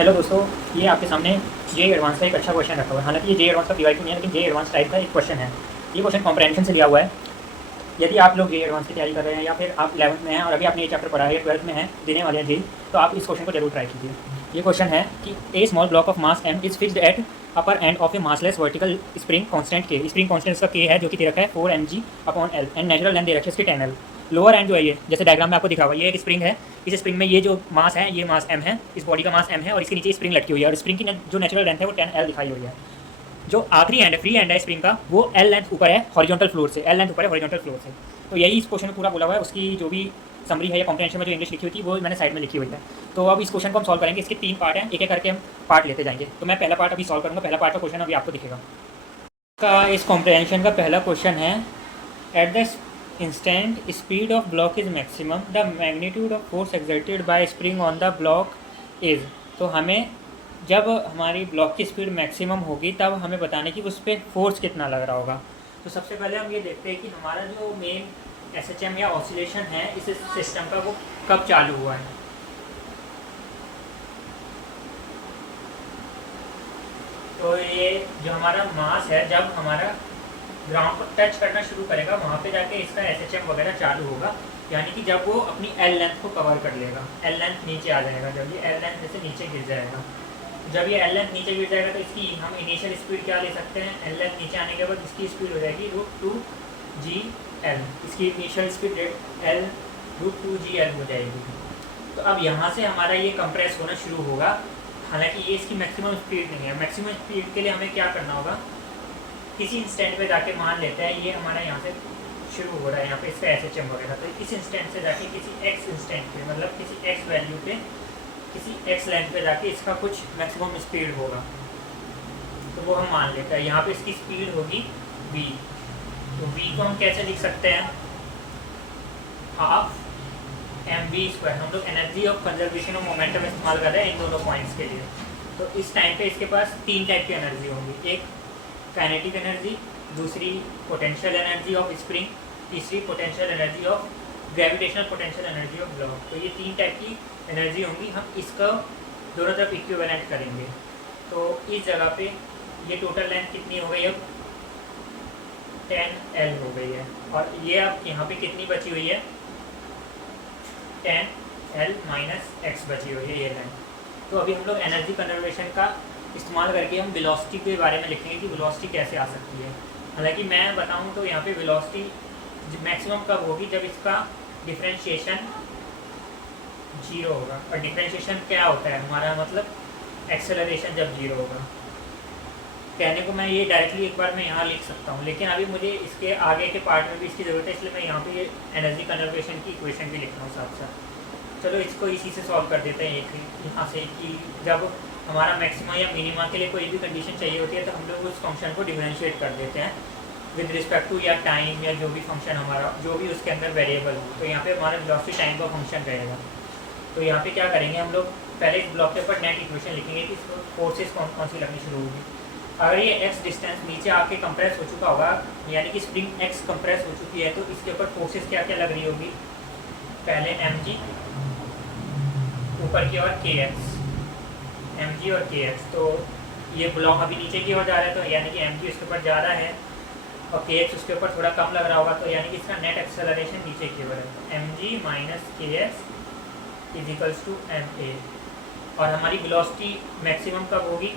Hello दोस्तों, ये आपके सामने जे एडवांस का एक अच्छा क्वेश्चन रखा हुआ है। हालांकि ये जे एडवांस का पीवाईक्यू नहीं है, लेकिन जे एडवांस टाइप का एक क्वेश्चन है। ये क्वेश्चन कॉम्प्रहेंशन से लिया हुआ है। यदि आप लोग जे एडवांस की तैयारी कर रहे हैं या फिर आप 11th में हैं और अभी आपने ये चैप्टर पढ़ा है या 12th में हैं, देने वाले हैं जे, तो आप इस क्वेश्चन को जरूर ट्राई कीजिए। ये क्वेश्चन है कि a small block of mass M is fixed at upper end of a massless vertical spring constant K. Spring constant इसका के है जो कि दे रखा है 4 mg/L एंड नेचुरल लेंथ दे रखी है इसकी 10L। लोअर एंड जो है ये जैसे डायग्राम में आपको दिखा हुआ है, ये एक स्प्रिंग है। इस स्प्रिंग में ये जो मास है ये मास m है, इस बॉडी का मास m है और इसके नीचे स्प्रिंग लटकी हुई है और स्प्रिंग की जो नेचुरल लेंथ है वो 10L दिखाई हुई है। जो आखिरी एंड है, फ्री एंड है स्प्रिंग का, वो L लेंथ ऊपर है हॉरिजॉन्टल फ्लोर से, L लेंथ ऊपर है हॉरिजॉन्टल फ्लोर से। तो यही इस क्वेश्चन में पूरा बोला हुआ है। उसकी जो भी समरी है या कॉम्प्रहेंशन में जो इंग्लिश लिखी हुई थी वो मैंने साइड में लिखी हुई है। तो अब इस क्वेश्चन को हम सॉल्व करेंगे। इसके 3 पार्ट हैं, एक एक करके हम पार्ट लेते जाएंगे। तो मैं पहला पार्ट अभी सॉल्व करूँगा। पहला पार्ट का क्वेश्चन अभी आपको दिखेगा। का इस कॉम्प्रहेंशन का पहला क्वेश्चन है, at the instant speed of block is maximum the magnitude of force exerted by spring on the block is. तो हमें जब हमारी ब्लॉक की स्पीड मैक्सिमम होगी तब हमें बताने की उस पर फोर्स कितना लग रहा होगा। तो सबसे पहले हम ये देखते हैं कि हमारा जो मेन SHM या ऑसिलेशन है इस सिस्टम का वो कब चालू हुआ है। तो ये जो हमारा मास है जब हमारा ग्राउंड को टच करना शुरू करेगा वहाँ पे जाके इसका SHM वगैरह चालू होगा, यानी कि जब वो अपनी L लेंथ को कवर कर लेगा। L लेंथ नीचे आ जाएगा, जब ये L लेंथ जैसे नीचे गिर जाएगा, जब ये L लेंथ नीचे गिर जाएगा तो इसकी हम इनिशियल स्पीड क्या ले सकते हैं, L लेंथ नीचे आने के बाद इसकी स्पीड हो जाएगी √2GL। इसकी इनिशियल स्पीड L √2GL हो जाएगी। तो अब यहाँ से हमारा ये कंप्रेस होना शुरू होगा। हालांकि ये इसकी मैक्सिमम स्पीड नहीं है। मैक्सिमम स्पीड के लिए हमें क्या करना होगा, किसी इंस्टेंट पे जाके मान लेते हैं ये हमारा यहाँ से शुरू हो रहा है, यहाँ पे इसका SHM वगैरह, तो इस इंस्टेंट से जाके किसी x इंस्टेंट पे, मतलब किसी x वैल्यू पे, किसी x लेंथ पे जाके इसका कुछ मैक्सिमम स्पीड होगा। तो वो हम मान लेते हैं। यहाँ पे इसकी स्पीड होगी v। तो v को हम कैसे लिख सकते हैं, हाफ mv²। हम लोग energy of conservation of momentum इस्तेमाल कर रहे हैं इन दोनों पॉइंट्स के लिए। तो इस टाइम पे इसके पास 3 टाइप की एनर्जी होंगी, एक काइनेटिक एनर्जी, दूसरी पोटेंशियल एनर्जी ऑफ स्प्रिंग, तीसरी potential energy of gravitational potential energy of block. तो ये 3 टाइप की एनर्जी होंगी। हम इसका दोनों तरफ इक्विवेलेंट करेंगे। तो इस जगह पे ये टोटल लेंथ कितनी हो गई, अब 10L हो गई है। और ये अब यहाँ पे कितनी बची हुई है, 10L - x बची हुई है ये लेंथ। तो अभी हम लोग एनर्जी कंजर्वेशन का इस्तेमाल करके हम वेलोसिटी के बारे में लिखेंगे कि वेलोसिटी कैसे आ सकती है। हालांकि मैं बताऊं तो यहाँ पे वेलोसिटी मैक्सिमम कब होगी, जब इसका डिफरेंशिएशन 0 होगा। और डिफरेंशिएशन क्या होता है हमारा, मतलब एक्सेलरेशन जब 0 होगा। कहने को मैं ये डायरेक्टली एक बार मैं यहाँ लिख सकता हूँ, लेकिन अभी मुझे इसके आगे के पार्ट में भी इसकी ज़रूरत है, इसलिए मैं यहाँ पे ये एनर्जी कंजर्वेशन की इक्वेशन भी लिख रहा हूँ साथ साथ। चलो इसको इसी से सॉल्व कर देते हैं एक यहाँ से, कि जब हमारा मैक्सिमा या मिनिमा के लिए कोई भी कंडीशन चाहिए होती है तो हम लोग उस फंक्शन को डिफरेंशिएट कर देते हैं विद रिस्पेक्ट टू या टाइम या जो भी फंक्शन हमारा, जो भी उसके अंदर वेरिएबल हो। तो यहाँ पे हमारा वेलोसिटी टाइम का फंक्शन रहेगा। तो यहाँ पे क्या करेंगे हम लोग, पहले इस ब्लॉक के ऊपर नेट इक्वेशन लिखेंगे कि इसको फोर्सेस कौन कौन सी लगनी शुरू होगी। अगर ये x डिस्टेंस नीचे आके कंप्रेस हो चुका होगा, यानी कि स्प्रिंग x कंप्रेस हो चुकी है, तो इसके ऊपर फोर्सेस क्या क्या लग रही होगी, पहले mg, ऊपर की ओर kx, mg और kx। तो ये ब्लॉक अभी नीचे की ओर जा रहा है, तो यानी कि mg उसके ऊपर ज़्यादा है और kx उसके ऊपर थोड़ा कम लग रहा होगा, तो यानी कि इसका नेट एक्सेलरेशन नीचे की ओर है, mg - kx = ma। और हमारी वेलोसिटी मैक्सिमम कब होगी,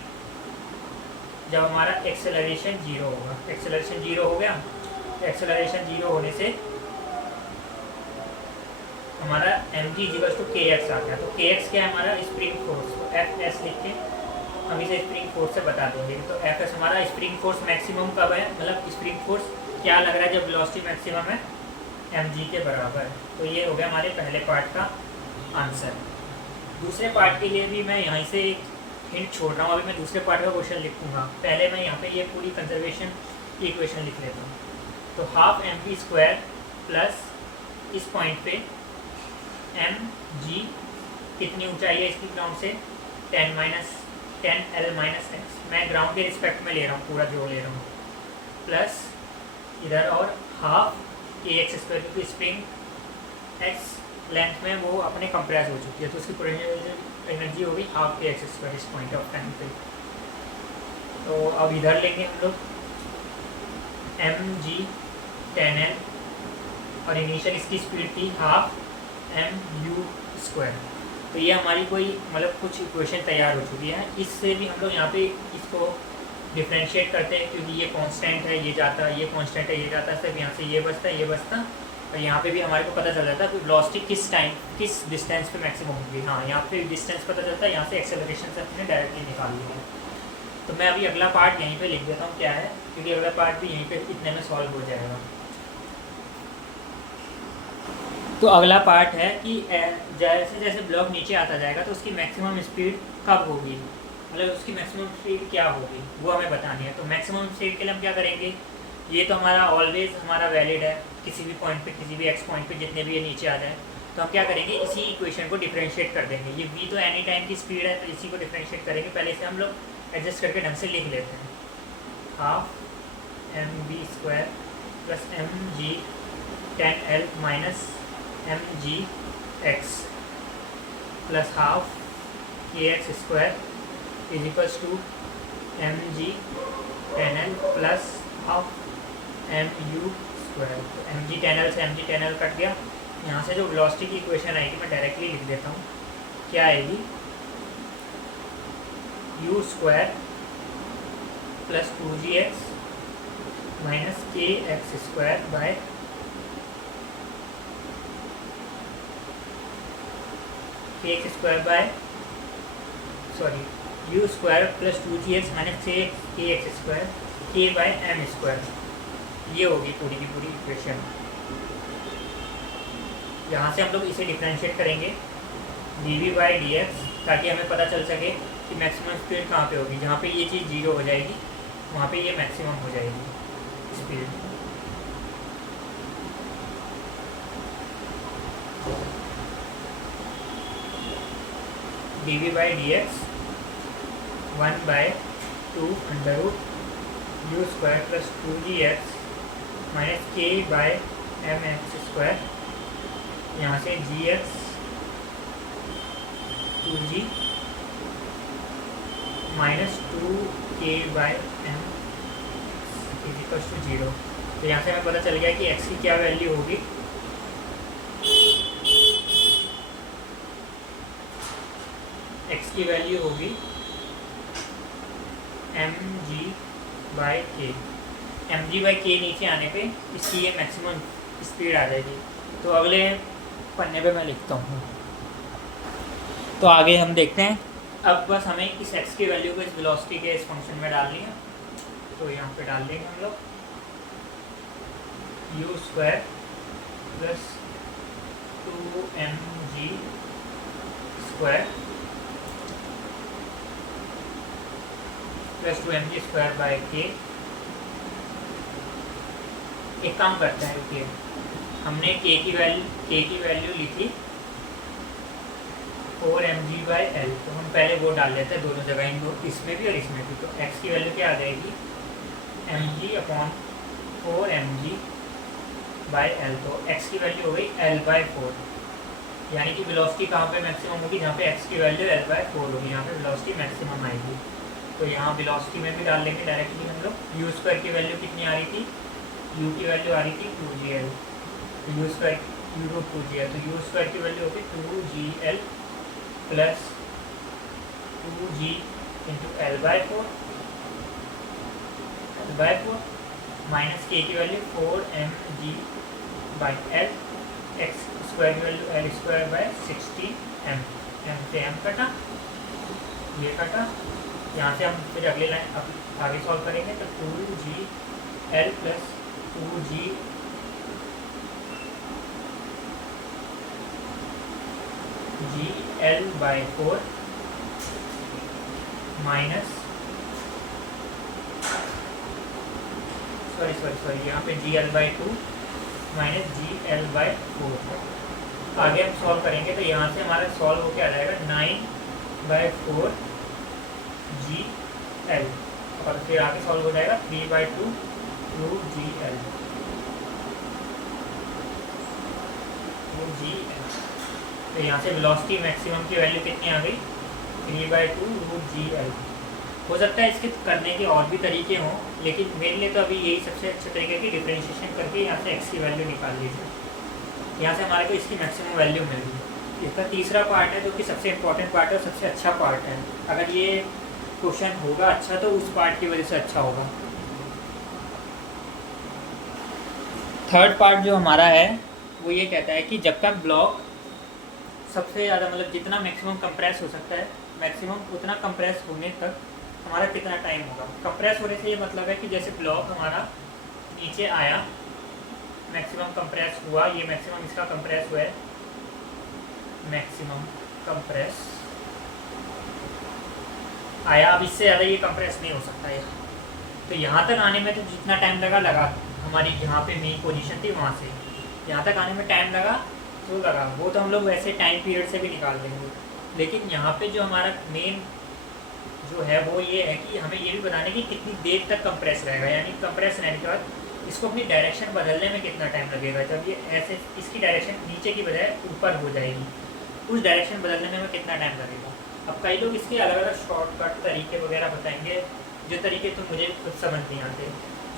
जब हमारा एक्सेलरेशन 0 होगा। एक्सेलरेशन 0 हो गया, तो एक्सेलरेशन 0 होने से हमारा mg = kx आ गया। तो kx क्या है, हमारा स्प्रिंग फोर्स, तो fs लिख के हम इसे स्प्रिंग फोर्स से बता देंगे। तो fs हमारा स्प्रिंग फोर्स मैक्सिमम कब है, मतलब स्प्रिंग फोर्स क्या लग रहा है जब वेलोसिटी मैक्सिमम है, mg के बराबर। तो ये हो गया हमारे पहले पार्ट का आंसर। दूसरे पार्ट के लिए भी मैं यहाँ से एक हिंट छोड़ रहा हूँ। अभी मैं दूसरे पार्ट का क्वेश्चन लिखूँगा, पहले मैं यहाँ पे ये पूरी कंजर्वेशन की इक्वेशन लिख लेता हूँ। तो हाफ mv² प्लस इस पॉइंट पे mg कितनी ऊंचाई है इसकी ग्राउंड से, 10L - x। मैं ग्राउंड के रिस्पेक्ट में ले रहा हूँ, पूरा जो ले रहा हूँ, प्लस इधर और हाफ kx², क्योंकि स्प्रिंग x लेंथ में वो अपने कंप्रेस हो चुकी है, तो उसकी एनर्जी होगी हाफ के एक्स स्क्वायर इस पॉइंट ऑफ टाइम पे। तो अब इधर लेंगे हम लोग mg 10l और इनिशियल इसकी स्पीड थी हाफ mu स्क्वायर। तो ये हमारी कोई मतलब कुछ इक्वेशन तैयार हो चुकी है। इससे भी हम लोग यहाँ पे इसको डिफ्रेंशिएट करते हैं क्योंकि ये कांस्टेंट है, ये जाता है, ये कांस्टेंट है, ये जाता है, सिर्फ यहाँ से ये बचता है, ये बचता। और यहाँ पे भी हमारे को पता चल जाता है कि वेलोसिटी किस टाइम किस डिस्टेंस पे मैक्सिमम होगी। हाँ, यहाँ पे डिस्टेंस पता चलता है, यहाँ से एक्सेलरेशन से अपने डायरेक्टली निकाल लिया है। तो मैं अभी अगला पार्ट यहीं पे लिख देता हूँ क्या है, क्योंकि अगला पार्ट भी यहीं पे इतने में सॉल्व हो जाएगा। तो अगला पार्ट है कि जैसे जैसे ब्लॉक नीचे आता जाएगा तो उसकी मैक्सिमम स्पीड कब होगी, मतलब उसकी मैक्सिमम स्पीड क्या होगी वो हमें बतानी है। तो मैक्सिमम स्पीड के लिए हम क्या करेंगे, ये तो हमारा ऑलवेज हमारा वैलिड है, किसी भी पॉइंट पे किसी भी एक्स पॉइंट पे जितने भी ये नीचे आ जाए। तो हम क्या करेंगे, इसी इक्वेशन को डिफरेंशिएट कर देंगे। ये v तो एनी टाइम की स्पीड है, तो इसी को डिफरेंशिएट करेंगे। पहले इसे हम लोग एडजस्ट करके ढंग से लिख लेते हैं। Half mv square plus mg 10l minus mg x plus half kx square is equals to mg 10l plus half mu square. तो mg 10l से mg 10l कट गया। यहाँ से जो वेलोसिटी की इक्वेशन आएगी मैं डायरेक्टली लिख देता हूँ। क्या आएगी, u square plus 2gx minus kx square by kx square by u square plus 2gx minus kx square k by m square. ये होगी पूरी की पूरी इक्वेशन। यहाँ से हम लोग इसे डिफरेंशिएट करेंगे dv बाई dx, ताकि हमें पता चल सके कि मैक्सिमम स्पीड कहाँ पे होगी। जहाँ पे ये चीज़ 0 हो जाएगी वहाँ पे ये मैक्सिमम हो जाएगी speed. dv by dx 1/2 under root u square plus 2gx minus k by M X square. यहाँ से gx 2g minus 2k by M is equals to 0। तो यहाँ से हमें पता चल गया कि x की क्या वैल्यू होगी, x की वैल्यू होगी mg बाई के। mg बाई के नीचे आने पे इसकी ये मैक्सिमम स्पीड आ जाएगी। तो अगले पन्ने पे मैं लिखता हूँ। तो आगे हम देखते हैं। अब बस हमें इस x की वैल्यू को इस वेलोसिटी के इस फंक्शन में डालनी है। तो यहाँ पे डाल देंगे हम लोग u square plus 2mg square plus 2mg square by के। एक काम करते हैं, रुकिए, हमने k की वैल्यू ली थी 4mg बाई एल। तो हम पहले वो डाल लेते हैं दोनों जगह, इन दो, इसमें भी और इसमें भी। तो x की वैल्यू क्या आ जाएगी, mg upon 4mg by L. तो x की वैल्यू हो गई l/4, यानी कि वेलोसिटी कहाँ पे मैक्सिमम होगी, जहाँ पे x की वैल्यू l/4 होगी, यहाँ पे वेलोसिटी मैक्सिमम आएगी। तो यहाँ वेलोसिटी में भी डाल लेंगे डायरेक्टली हम लोग। u स्क्वायर की वैल्यू कितनी आ रही थी, u की वैल्यू आ रही थी 2gl, तो u स्क्वायर u 2gl, तो u स्क्वायर की वैल्यू होगी 2gl plus 2g into l/4 minus k की value 4mg by L, x square की value l square by 16m। m से m कटा, ये कटा। यहाँ से हम फिर अगली लाइन आगे सॉल्व करेंगे। तो 2gl plus 2g gl/4 minus sorry यहाँ पे gl/2 माइनस gl/4। आगे हम सॉल्व करेंगे। तो यहाँ से हमारा सॉल्व हो क्या आ जाएगा 9/4 gl, और फिर आगे सॉल्व हो जाएगा 3/2 2gl। तो यहाँ से वेलोसिटी मैक्सिमम की वैल्यू कितनी आ गई 3/2√GL। हो सकता है इसके करने के और भी तरीके हों, लेकिन मेरे लिए तो अभी यही सबसे अच्छा तरीका है कि डिफरेंशिएशन करके यहाँ से एक्स की वैल्यू निकाल लीजिए। यहाँ से हमारे को इसकी मैक्सिमम वैल्यू मिल गई। इसका तीसरा पार्ट है जो कि सबसे इम्पोर्टेंट पार्ट है और सबसे अच्छा पार्ट है। अगर ये क्वेश्चन होगा अच्छा तो उस पार्ट की वजह से अच्छा होगा। थर्ड पार्ट जो हमारा है वो ये कहता है कि जब तक ब्लॉक सबसे ज़्यादा मतलब जितना मैक्सिमम कंप्रेस हो सकता है, मैक्सिमम उतना कंप्रेस होने तक हमारा कितना टाइम होगा। कंप्रेस होने से ये मतलब है कि जैसे ब्लॉक हमारा नीचे आया, मैक्सिमम कंप्रेस हुआ, ये मैक्सिमम इसका कंप्रेस हुआ है, मैक्सिमम कंप्रेस आया। अब इससे ज़्यादा ये कंप्रेस नहीं हो सकता है। तो यहाँ तक आने में तो जितना टाइम लगा हमारी जहाँ पे मेन पोजीशन थी वहाँ से यहाँ तक आने में टाइम लगा तो लगा, वो तो हम लोग वैसे टाइम पीरियड से भी निकाल देंगे। लेकिन यहाँ पे जो हमारा मेन जो है वो ये है कि हमें ये भी बताना है कि कितनी देर तक कंप्रेस रहेगा, यानी कंप्रेस रहने के बाद इसको अपनी डायरेक्शन बदलने में कितना टाइम लगेगा। जब ये ऐसे इसकी डायरेक्शन नीचे की बजाय ऊपर हो जाएगी, उस डायरेक्शन बदलने में कितना टाइम लगेगा। अब कई लोग इसके अलग अलग शॉर्टकट तरीके वगैरह बताएंगे, जो तरीके तो मुझे कुछ समझ नहीं आते।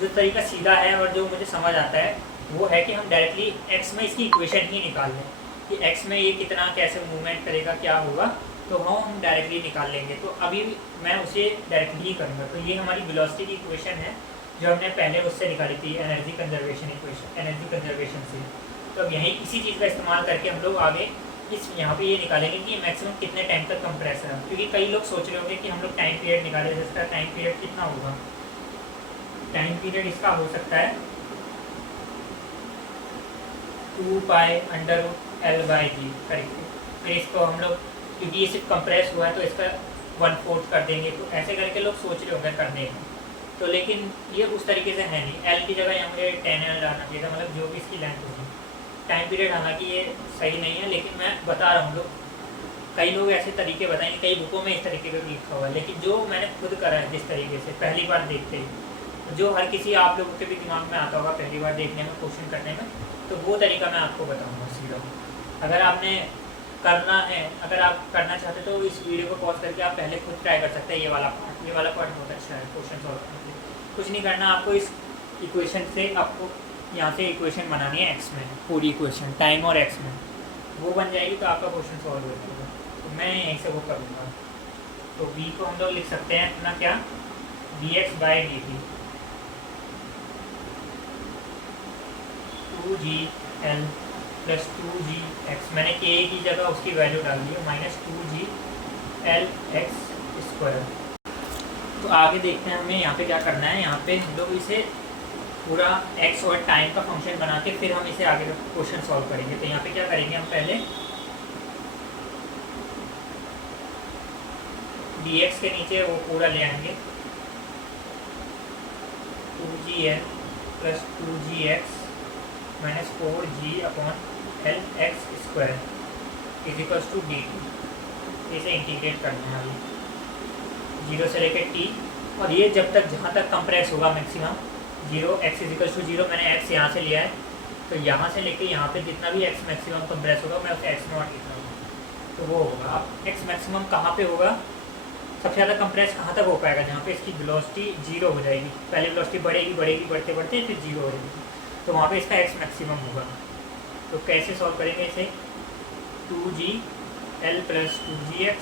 जो तरीका सीधा है और जो मुझे समझ आता है वो है कि हम डायरेक्टली एक्स में इसकी इक्वेशन ही निकाल लें कि एक्स में ये कितना कैसे मूवमेंट करेगा, क्या होगा, तो हम डायरेक्टली निकाल लेंगे। तो अभी मैं उसे डायरेक्टली ही करूँगा। तो ये हमारी वेलोसिटी की इक्वेशन है जो हमने पहले उससे निकाली थी, energy conservation equation, energy conservation से। तो अब यहीं इसी चीज़ का इस्तेमाल करके हम लोग आगे इस यहाँ पे ये निकालेंगे कि मैक्सिमम कितने टाइम तक कंप्रेस है। क्योंकि कई लोग सोच रहे होंगे कि हम लोग टाइम पीरियड निकाले, जिसका टाइम पीरियड कितना होगा। टाइम पीरियड इसका हो सकता है 2π√L/g करके। फिर इसको हम लोग क्योंकि ये सिर्फ कंप्रेस हुआ है तो इसका 1/4 कर देंगे। तो ऐसे करके लोग सोच रहे होंगे करने का, तो लेकिन ये उस तरीके से है नहीं। एल की जगह यहाँ मुझे 10L डालना चाहिए था, मतलब जो भी इसकी लेंथ होगी। टाइम पीरियड हालांकि ये सही नहीं है, लेकिन मैं बता रहा हूँ। कई लोग ऐसे तरीके बताएंगे, कई बुकों में इस तरीके का लिखा हुआ है, लेकिन जो मैंने खुद करा है जिस तरीके से पहली बार देखते ही, जो हर किसी आप लोगों के भी दिमाग में आता होगा पहली बार देखने में, क्वेश्चन करने में, तो वो तरीका मैं आपको बताऊँगा सीधा। अगर आपने करना है, अगर आप करना चाहते तो इस वीडियो को पॉज करके आप पहले खुद ट्राई कर सकते हैं। ये वाला पार्ट बहुत अच्छा है क्वेश्चन सॉल्व करने के लिए। कुछ नहीं करना आपको, इस इक्वेशन से आपको यहाँ से इक्वेशन बनानी है एक्स में, पूरी इक्वेशन टाइम और एक्स में, वो बन जाएगी तो आपका क्वेश्चन सॉल्व हो जाएगा। तो मैं यहीं से वो करूँगा। तो v को हम लोग लिख सकते हैं अपना क्या, dx/dt 2gl + 2gx। मैंने k की जगह उसकी वैल्यू डाल दी है -2glx²। तो आगे देखते हैं हमें यहाँ पे क्या करना है। यहाँ पे हम लोग इसे पूरा x और टाइम का फंक्शन बना के फिर हम इसे आगे का क्वेश्चन सॉल्व करेंगे। तो यहाँ पे क्या करेंगे, हम पहले dx के नीचे वो पूरा ले आएंगे 2gl + 2gx - 4g/Lx² = dt। इसे इंटीग्रेट करना है अभी 0 से लेकर t, और ये जब तक जहाँ तक कंप्रेस होगा मैक्सिमम 0, x = 0। मैंने x यहाँ से लिया है, तो यहाँ से लेके यहाँ पे जितना भी x मैक्सिमम कंप्रेस होगा मैं उसे x0 लिख रहा हूँ। तो वो होगा, अब x मैक्सिमम कहाँ पे होगा, सबसे ज़्यादा कंप्रेस कहाँ तक हो पाएगा, जहाँ पे इसकी वेलोसिटी 0 हो जाएगी। पहले वेलोसिटी बढ़ेगी बढ़ते फिर 0 हो जाएगी, तो वहाँ पे इसका x मैक्सिमम होगा। तो कैसे सॉल्व करेंगे इसे, 2gl + 2gx -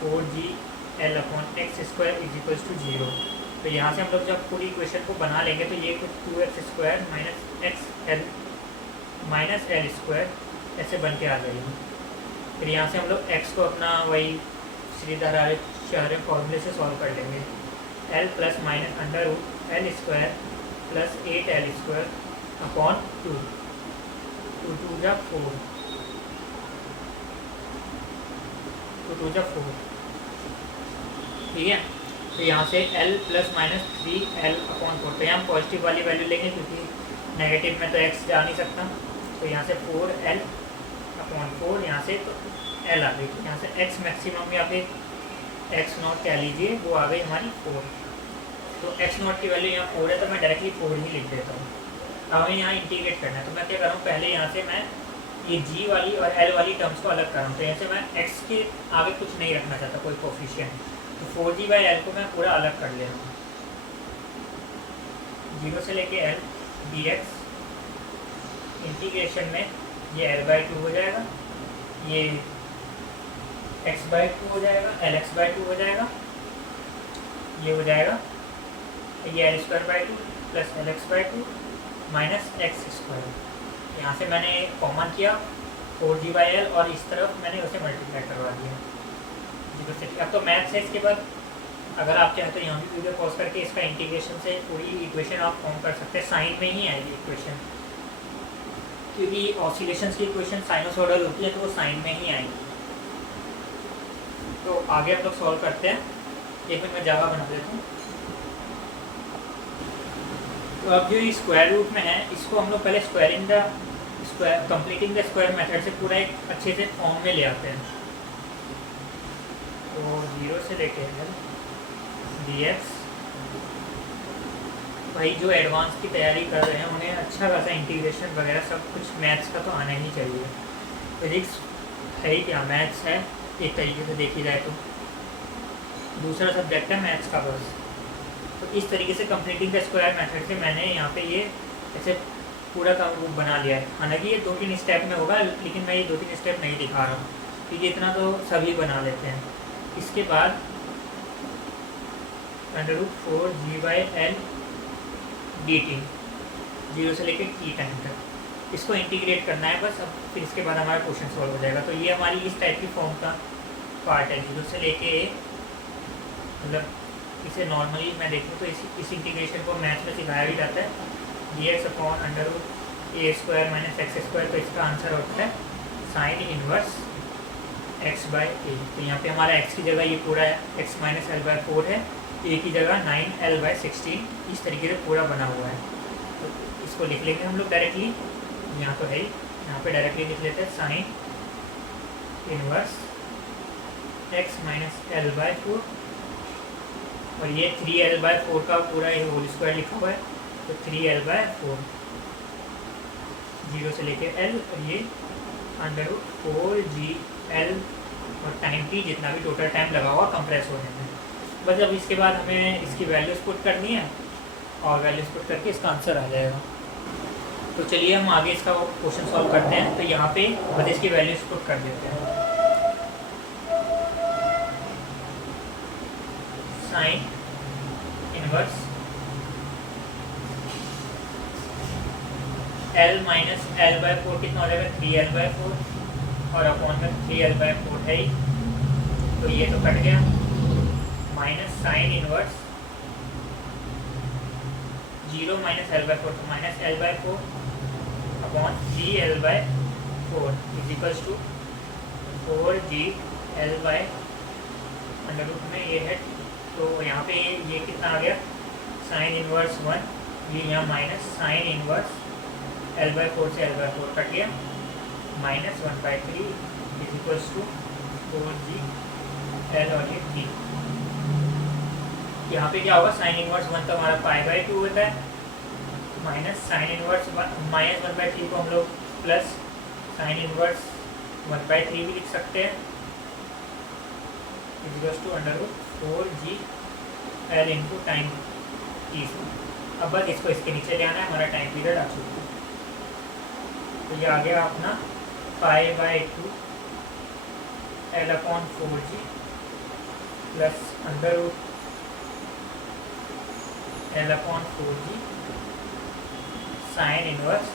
4gl/x² = 0। तो यहाँ से हम लोग जब पूरी इक्वेशन को बना लेंगे तो ये कुछ 2x² - xl - L² ऐसे बन के आ जाएगी। फिर यहाँ से हम लोग x को अपना वही श्रीधराचार्य फॉर्मूले से सॉल्व कर लेंगे, l ± √L² + 8L² 2 2 जा 4 ठीक है। तो यहाँ से l ± 3L/4, तो यहाँ पॉजिटिव वाली वैल्यू लेंगे क्योंकि नेगेटिव में तो x जा नहीं सकता। तो यहाँ से 4L/4, यहाँ से तो L आ गई। तो यहाँ से x मैक्सिमम या फिर x0 कह लीजिए, वो आ गई हमारी 4। तो x0 की वैल्यू यहाँ 4 है, तो मैं डायरेक्टली 4 ही लिख देता हूँ। अब हमें यहाँ इंटीग्रेट करना है, तो मैं क्या कर रहा हूँ, पहले यहाँ से मैं ये जी वाली और एल वाली टर्म्स को अलग कर रहा हूँ। तो यहाँ से मैं एक्स के आगे कुछ नहीं रखना चाहता, कोई कोफिशिएंट। तो 4g/l को मैं पूरा अलग कर ले रहा हूँ। 0 से लेके l dx इंटीग्रेशन में ये l/2 हो जाएगा, ये x/2 हो जाएगा, lx/2 हो जाएगा, ये हो जाएगा ये l² plus lx/2 minus x²। यहाँ से मैंने कॉमन किया 4g/l और इस तरफ मैंने उसे मल्टीप्लाई करवा दिया। अब तो मैथ्स है। इसके बाद अगर आप चाहें तो यहाँ भी वीडियो पॉज करके इसका इंटीग्रेशन से पूरी इक्वेशन आप फॉर्म कर सकते हैं। साइन में ही आएगी इक्वेशन, क्योंकि ऑसिलेशंस की इक्वेशन साइनोसॉइडल होती है तो वो साइन में ही आएगी। तो आगे हम लोग सॉल्व करते हैं। एक मिनट में जावा बना देता हूँ। तो अब जो ये स्क्वायर रूट में है, इसको हम लोग पहले कंप्लीटिंग द स्क्वायर मेथड से पूरा एक अच्छे से फॉर्म में ले आते हैं। तो 0 से लेके dx, भाई जो एडवांस की तैयारी कर रहे हैं उन्हें अच्छा खासा इंटीग्रेशन वगैरह सब कुछ मैथ्स का तो आना ही चाहिए। फिजिक्स है ही क्या, मैथ्स है एक तरीके से देखी जाए तो। दूसरा सब्जेक्ट है मैथ्स का बस। तो इस तरीके से कंप्लीटिंग द स्क्वायर मेथड से मैंने यहाँ पे ये ऐसे पूरा का रूप बना लिया है। हालांकि ये 2-3 स्टेप में होगा, लेकिन मैं ये 2-3 स्टेप नहीं दिखा रहा हूँ क्योंकि इतना तो सभी बना लेते हैं। इसके बाद √4g/l dt 0 से लेकर t टाइम तक इसको इंटीग्रेट करना है बस। अब फिर इसके बाद हमारा क्वेश्चन सॉल्व हो जाएगा। तो ये हमारी इस टाइप की फॉर्म का पार्ट है। 0 से लेके मतलब इसे नॉर्मली मैं देखूँ तो इस इंटीग्रेशन को मैथ्स में सिखाया भी जाता है, dx/√a² - x²। तो इसका आंसर होता है साइन इनवर्स x/a। तो यहाँ पे हमारा x की जगह ये पूरा है x - l/4 है, a की जगह 9l/16 इस तरीके से पूरा बना हुआ है। तो इसको लिख लेंगे हम लोग डायरेक्टली, यहाँ तो है ही, यहाँ पे डायरेक्टली लिख लेते हैं साइन इनवर्स x - l/4 और ये 3l/4 का पूरा ये होल स्क्वायर लिखा हुआ है। तो 3l/4 0 से लेके l और ये √4gl और टाइम t जितना भी टोटल टाइम लगा हुआ कंप्रेस होने में। बस अब इसके बाद हमें इसकी वैल्यूज पुट करनी है और वैल्यूज पुट करके इसका आंसर आ जाएगा। तो चलिए हम आगे इसका क्वेश्चन सॉल्व करते हैं। तो यहाँ पे बस इसकी वैल्यूज पुट कर देते हैं। साइन इनवर्स l - l/4 कितना हो जाएगा 3l/4 और अपॉन में 3l/4 है ही, तो ये तो कट गया। माइनस साइन इनवर्स 0 - l/4 तो -l/4 upon 3l/4 is equals to 4gl/ under में ये है। तो यहाँ पे ये कितना आ गया साइन इनवर्स 1, ये यहाँ माइनस साइन इनवर्स l/4 से l/4 कट गया -1/3 इज इक्वल्स टू 4gl और ये 3। यहाँ पे क्या होगा साइन इनवर्स 1 तो हमारा π/2 होता है, माइनस साइन इनवर्स -1/3 को हम लोग प्लस साइन इनवर्स 1/3 भी लिख सकते हैं is equals to √4gl into time t। अब बस इसको इसके नीचे ले आना है, हमारा टाइम पीरियड आ चुका है। तो ये आ गया अपना π/2 l/4g plus √l/4g sine inverse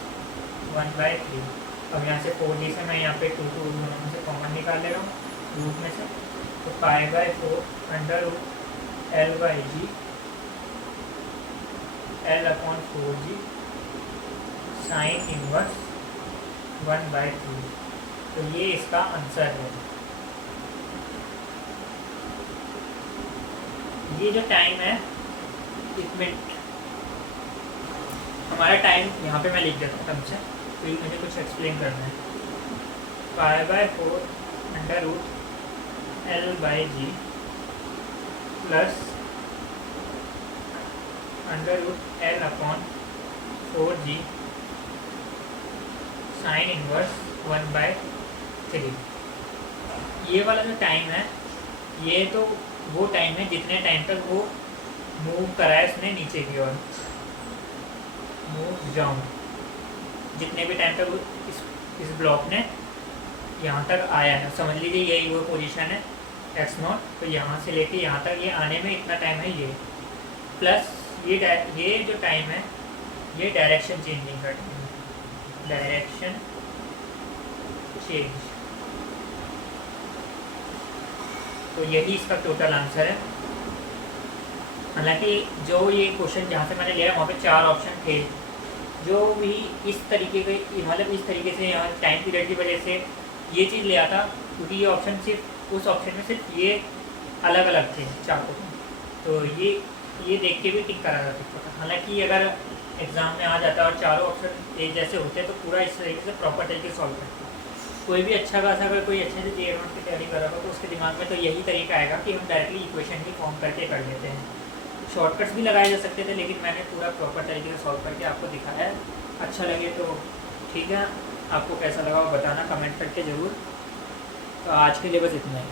1/3। अब यहाँ से 4g से मैं यहाँ पे 2 दोनों में से कॉमन निकाल ले रहा हूँ रूट में से। तो π/4 √l/g l/4g साइन इनवर्स 1/3। तो ये इसका आंसर है। ये जो टाइम है 1 मिनट, हमारा टाइम यहाँ पे मैं लिख देता हूँ तब से, तो ये मुझे कुछ एक्सप्लेन करना है। π/4 √l/g plus √l/4g sine inverse 1/3। ये वाला जो टाइम है ये तो वो टाइम है जितने टाइम तक वो मूव करा है उसने नीचे की ओर, मूव डाउन, जितने भी टाइम तक वो इस ब्लॉक ने यहाँ तक आया है, समझ लीजिए यही वो पोजीशन है x0। तो यहाँ से लेके यहाँ तक ये आने में इतना टाइम है ये, प्लस ये जो टाइम है ये डायरेक्शन चेंजिंग का टाइम है, डायरेक्शन चेंज। तो यही इसका टोटल आंसर है। हालांकि जो ये क्वेश्चन जहाँ से मैंने लिया वहाँ पे 4 ऑप्शन थे, जो भी इस तरीके के मतलब इस तरीके से यहाँ टाइम पीरियड की वजह से ये चीज़ लिया था, क्योंकि ये ऑप्शन सिर्फ उस ऑप्शन में सिर्फ ये अलग अलग थे 4 क्वेश्चन, तो ये देख के भी टिक करा जा सकता था। हालांकि अगर एग्ज़ाम में आ जाता और चारों ऑप्शन एक जैसे होते तो पूरा इस तरीके से प्रॉपर तरीके से सॉल्व करता। कोई भी अच्छा खासा अगर कोई अच्छे से जे की तैयारी कर रहा हो तो उसके दिमाग में तो यही तरीका आएगा कि हम डायरेक्टली इक्वेशन ही फॉर्म करके कर लेते हैं। शॉर्टकट्स भी लगाए जा सकते थे, लेकिन मैंने पूरा प्रॉपर तरीके से सॉल्व करके आपको दिखाया है। अच्छा लगे तो ठीक है, आपको कैसा लगा वो बताना कमेंट करके ज़रूर। तो आज के लिए बस इतना ही।